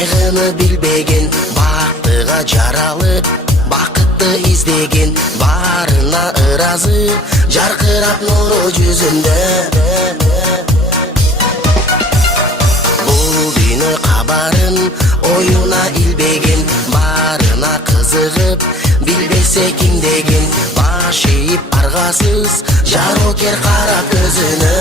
кайгыны билбеген, бактыга жаралып бакытты издеген, баарына ыраазы жаркырап нуру жүзүндө. Бул дүйнө кабарын оюна илбеген, баарына кызыгып билбесе ким деген, баш ийип аргасыз жарокер карап көзүнө.